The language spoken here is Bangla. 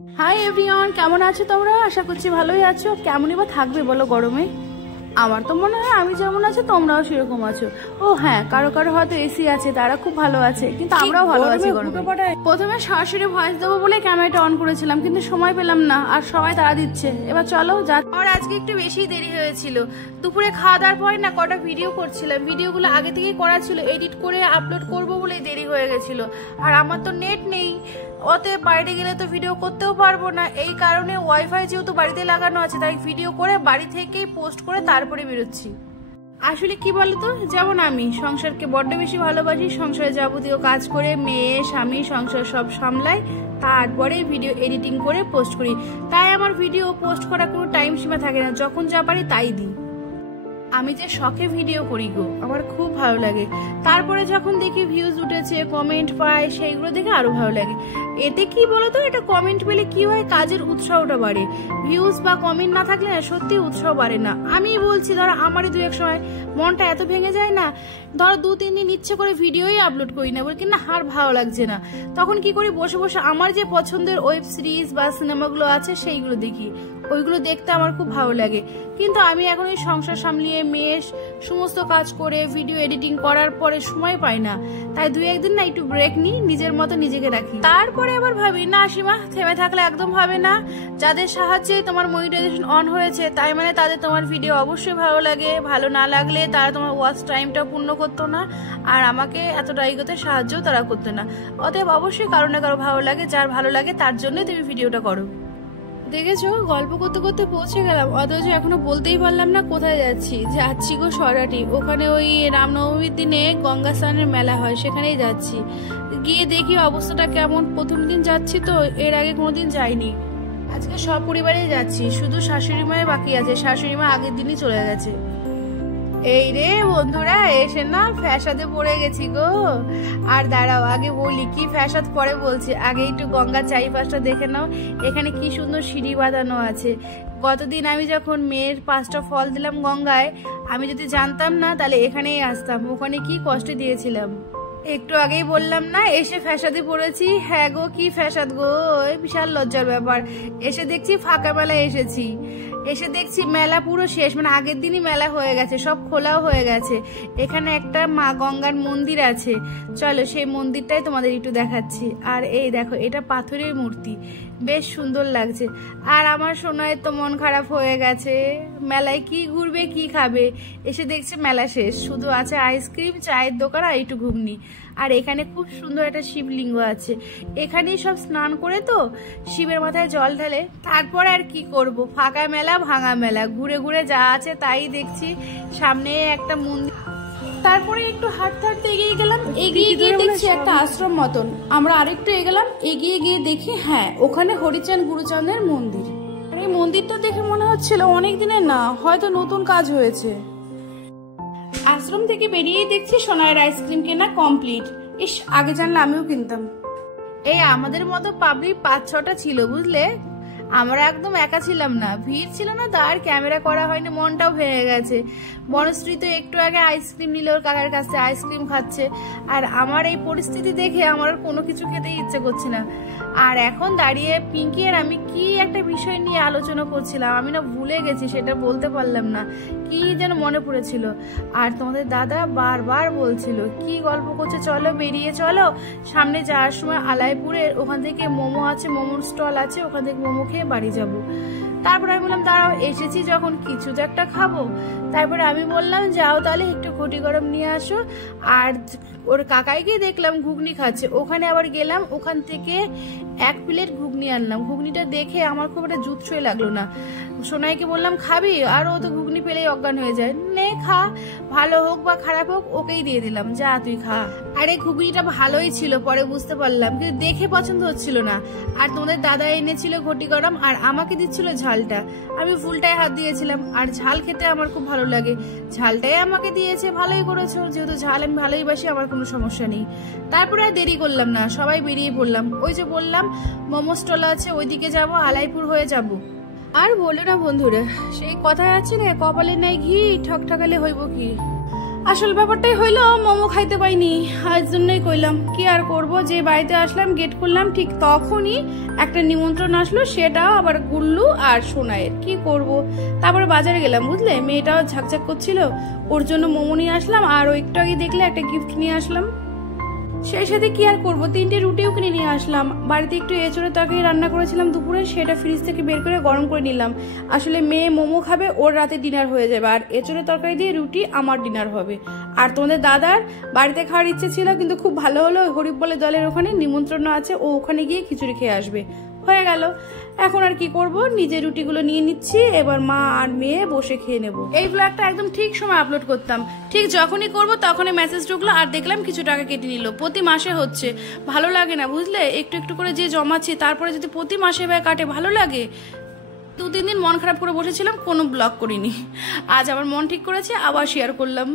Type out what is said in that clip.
হাই এভরিওয়ান, কেমন আছো তোমরা? আশা করছি ভালোই আছো। কেমনই বা থাকবে বলো গরমে? আমার তো মনে হয় আমি যেমন আছি তোমরাও সেরকম আছো। ও হ্যাঁ, কারো কারো হয়তো এসি আছে, তারা খুব ভালো আছে, কিন্তু আমরাও ভালো আছি গরমে। প্রথমে সরাসরি ভয়েস দেবো বলে ক্যামেরাটা অন করেছিলাম, কিন্তু সময় পেলাম না, আর সবাই তাড়া দিচ্ছে। এবার চলো যা। আমার আজকে একটু বেশি দেরি হয়েছিল। দুপুরে খাওয়া দাওয়ার পরে না কটা ভিডিও করছিলাম, ভিডিওগুলো আগে থেকেই করা ছিল, এডিট করে আপলোড করবো বলেই দেরি হয়ে গেছিল। আর আমার তো নেট নেই, ওতে বাইরে গেলে তো ভিডিও করতেও পারবো না। এই কারণে ওয়াইফাই যেহেতু বাড়িতে লাগানো আছে, তাই ভিডিও করে বাড়ি থেকেই পোস্ট করে তারপরে বেরোচ্ছি। আসলে কি বলতো, যেমন আমি সংসারকে বড্ড বেশি ভালোবাসি, সংসারে যাবতীয় কাজ করে মেয়ে স্বামী সংসার সব সামলাই, তারপরে ভিডিও এডিটিং করে পোস্ট করি। তাই আমার ভিডিও পোস্ট করার কোনো টাইম সীমা থাকে না, যখন যা পারি তাই দিই। আমি যে শখে ভিডিও করি গো, আমার খুব ভালো লাগে। তারপরে যখন দেখি ভিউজ উঠেছে, কমেন্ট পাই, সেইগুলো দেখে আরো ভালো লাগে। এতে কি বলতো, এটা কমেন্ট পেলে কি হয়, কাজের উৎসাহটা বাড়ে। ভিউজ বা কমেন্ট না থাকলে না সত্যি উৎসাহ বাড়ে না। আমি বলছি, ধরো আমারই দু এক সময় মনটা এত ভেঙে যায় না, ধরো 2-3 দিন ইচ্ছে করে ভিডিওই আপলোড করি না, বলি কিনা আর ভালো লাগছে না। তখন কি করি, বসে বসে আমার যে পছন্দের ওয়েব সিরিজ বা সিনেমাগুলো আছে সেইগুলো দেখি। ওইগুলো দেখতে আমার খুব ভালো লাগে। কিন্তু আমি এখন ওই সংসার সামলিয়ে মেয়ে সমস্ত কাজ করে ভিডিও এডিটিং করার পরে সময় পাই না। তাই 2-1 দিন না একটু ব্রেক নিই, নিজের মতো নিজেকে রাখি। তারপরে আবার ভাবি, না সীমা, থেমে থাকলে একদম হবে না। যাদের সাহায্যে তোমার মনিটাইজেশন অন হয়েছে, তাই মানে তাদের তোমার ভিডিও অবশ্যই ভালো লাগে। ভালো না লাগলে তারা তোমার ওয়াচ টাইমটা পূর্ণ করতো না, আর আমাকে এতটা এগোতে সাহায্যও তারা করতো না। অতএব অবশ্যই কারো না কারো ভালো লাগে, যার ভালো লাগে তার জন্যই তুমি ভিডিওটা করো। দেখেছো, গল্প করতে করতে পৌঁছে গেলাম, অথচ এখনো বলতেই পারলাম না কোথায় যাচ্ছি। যাচ্ছি গো সরাটি, ওখানে ওই রামনবমীর দিনে গঙ্গা স্নানের মেলা হয়, সেখানেই যাচ্ছি। গিয়ে দেখি অবস্থাটা কেমন। প্রথম দিন যাচ্ছি তো, এর আগে কোনোদিন যাইনি। আজকে সব পরিবারেই যাচ্ছি, শুধু শাশুড়ি মায়ের বাকি আছে। শাশুড়ি মা আগের দিনই চলে গেছে। এই রে বন্ধুরা, এসে না ফ্যাসাদে পড়ে গেছি গো। আর দাঁড়াও, আগে বলি কি ফ্যাসাদ পরে বলছি, আগে একটু গঙ্গার চারিপাশটা দেখে নাও। এখানে কি সুন্দর সিঁড়ি বাঁধানো আছে। গতদিন আমি যখন মেয়ের 5টা ফল দিলাম গঙ্গায়, আমি যদি জানতাম না তাহলে এখানেই আসতাম। ওখানে কি কষ্ট দিয়েছিলাম। একটু আগেই বললাম না এসে ফ্যাসাদে পড়েছি। হ্যাঁ গো, কি ফ্যাসাদ গো, বিশাল লজ্জার ব্যাপার। এসে দেখছি ফাঁকা মেলায় এসেছি, এসে দেখছি মেলা পুরো শেষ, মানে আগের দিনই মেলা হয়ে গেছে, সব খোলাও হয়ে গেছে। এখানে একটা মা গঙ্গার মন্দির আছে, চলো সেই মন্দিরটাই তোমাদের একটু দেখাচ্ছি। আর এই দেখো, এটা পাথরের মূর্তি, বেশ সুন্দর লাগছে। আর আমার সোনায় তো মন খারাপ হয়ে গেছে। মেলায় কি ঘুরবে কি খাবে, এসে দেখছে মেলা শেষ, শুধু আছে আইসক্রিম, চায়ের দোকান আর একটু ঘুগনি। আর এখানে খুব সুন্দর একটা শিবলিঙ্গ আছে, এখানেই সব স্নান করে তো শিবের মাথায় জল ঢালে। তারপর আর কি করব, ফাঁকা মেলা ভাঙা মেলা, ঘুরে ঘুরে যা আছে তাই দেখছি। সামনে একটা মন্দির, তারপরে একটু হাঁটতে হাঁটতে এগিয়ে গেলাম। এগিয়ে গিয়ে দেখছি একটা আশ্রম মতন। আমরা আরেকটু এগেলাম, এগিয়ে গিয়ে দেখি হ্যাঁ, ওখানে হরিচাঁদ গুরুচাঁদের মন্দির। আর এই মন্দিরটা দেখে মনে হচ্ছিল অনেক দিনের না, হয়তো নতুন কাজ হয়েছে। আশ্রম থেকে বেরিয়েই দেখছি সোনার আইসক্রিম কেনা কমপ্লিট। ইস, আগে জানলে আমিও কিনতাম। এই আমাদের মতো পাবলিক 5-6টা ছিল, বুঝলে। আমরা একদম একা ছিলাম না, ভিড় ছিল না, তার ক্যামেরা করা হয়নি, মনটাও ভেঙে গেছে। বনশ্রী তো একটু আগে আইসক্রিম নিল ওর কাকার কাছে, আইসক্রিম খাচ্ছে। আর আমার এই পরিস্থিতি দেখে আমার কোনো কিছু খেতেই ইচ্ছে করছে না। আর এখন দাঁড়িয়ে পিঙ্কি আর আমি কি একটা বিষয় নিয়ে আলোচনা করছিলাম, আমি না ভুলে গেছি, সেটা বলতে পারলাম না, কি যেন মনে পড়েছিল। আর তোমাদের দাদা বারবার বলছিল কি গল্প করছে, চলো বেরিয়ে চলো। সামনে যাওয়ার সময় আলাইপুরের ওখান থেকে মোমো আছে, মোমোর স্টল আছে, ওখান থেকে মোমো খেয়ে বাড়ি যাবো। তারপরে আমি বললাম দাঁড়াও, এসেছি যখন কিছু তো একটা খাবো। তারপরে আমি বললাম যাও তাহলে একটু ঘটি গরম নিয়ে আসো। আর ওর কাকাইকে দেখলাম ঘুগনি খাচ্ছে, ওখানে আবার গেলাম, ওখান থেকে 1 প্লেট ঘুগনি আনলাম। ঘুগনিটা দেখে আমার খুব একটা জুৎসই লাগলো না। সোনাইকে বললাম খাবি, আর ও তো ঘুগনি পেলেই অজ্ঞান হয়ে যায়। নে খা, ভালো হোক বা খারাপ হোক ওকেই দিয়ে দিলাম, যা তুই খা। আরে ঘুগনিটা ভালোই ছিল, পরে বুঝতে পারলাম, কিন্তু দেখে পছন্দ হচ্ছিল না। আর তোমাদের দাদা এনেছিল ঘটি গরম, আর আমাকে দিচ্ছিল ঝালটা। আমি ফুলটায় হাত দিয়েছিলাম, আর ঝাল খেতে আমার খুব ভালো লাগে, ঝালটাই আমাকে দিয়েছে। ভালোই করেছো, যেহেতু ঝাল আমি ভালোই বাসি, আমার কোনো সমস্যা নেই। তারপরে আর দেরি করলাম না, সবাই বেরিয়ে পড়লাম। ওই যে বললাম মোমো স্টল আছে, ওইদিকে যাবো, আলাইপুর হয়ে যাবো। আর বলে না বন্ধুরা, সেই কথা আছে না, কপালে নাই ঘি ঠকঠকালে হইব কি। আসল ব্যাপারটাই হইলো মোমো খাইতে পাইনি, আজ জন্যই কইলাম। কি আর করব, যে বাড়িতে আসলাম গেট খুললাম ঠিক তখনই একটা নিমন্ত্রণ আসলো, সেটাও আবার গুল্লু আর সোনাইয়ের। কি করব, তারপরে বাজারে গেলাম বুঝলে, মেয়েটাও ঝাকঝাক করছিল, ওর জন্য মোমো নিয়ে আসলাম, আর একটু আগে দেখলে একটা গিফট নিয়ে আসলাম। সেই সাথে কি আর করবো, 3টে রুটিও কিনে নিয়ে আসলাম। বাড়িতে একটু এঁচড়ের তরকারি রান্না করেছিলাম দুপুরে, সেটা ফ্রিজ থেকে বের করে গরম করে নিলাম। আসলে মেয়ে মোমো খাবে, ওর রাতে ডিনার হয়ে যাবে, আর এঁচড়ের তরকারি দিয়ে রুটি আমার ডিনার হবে। আর তোমাদের দাদার বাড়িতে খাওয়ার ইচ্ছে ছিল, কিন্তু খুব ভালো হলো, হরিপ বলে দলের ওখানে নিমন্ত্রণ আছে, ও ওখানে গিয়ে খিচুড়ি খেয়ে আসবে। হয়ে গেল। এখন আর কি করব, নিজে রুটিগুলো নিয়ে নিচ্ছি, এবার মা আর মেয়ে বসে খেয়ে নেব। এই ব্লগটা একদম ঠিক সময় আপলোড করতাম, ঠিক যখনই করব তখনই মেসেজ ঢুকলো, আর দেখলাম কিছু টাকা কেটে নিল। প্রতি মাসে হচ্ছে, ভালো লাগে না বুঝলে, একটু একটু করে যে জমাচ্ছি, তারপরে যদি প্রতি মাসে ব্যয় কাটে ভালো লাগে। 2-3 দিন মন খারাপ করে বসেছিলাম, কোনো ব্লগ করিনি। আজ আবার মন ঠিক করেছে, আবার শেয়ার করলাম।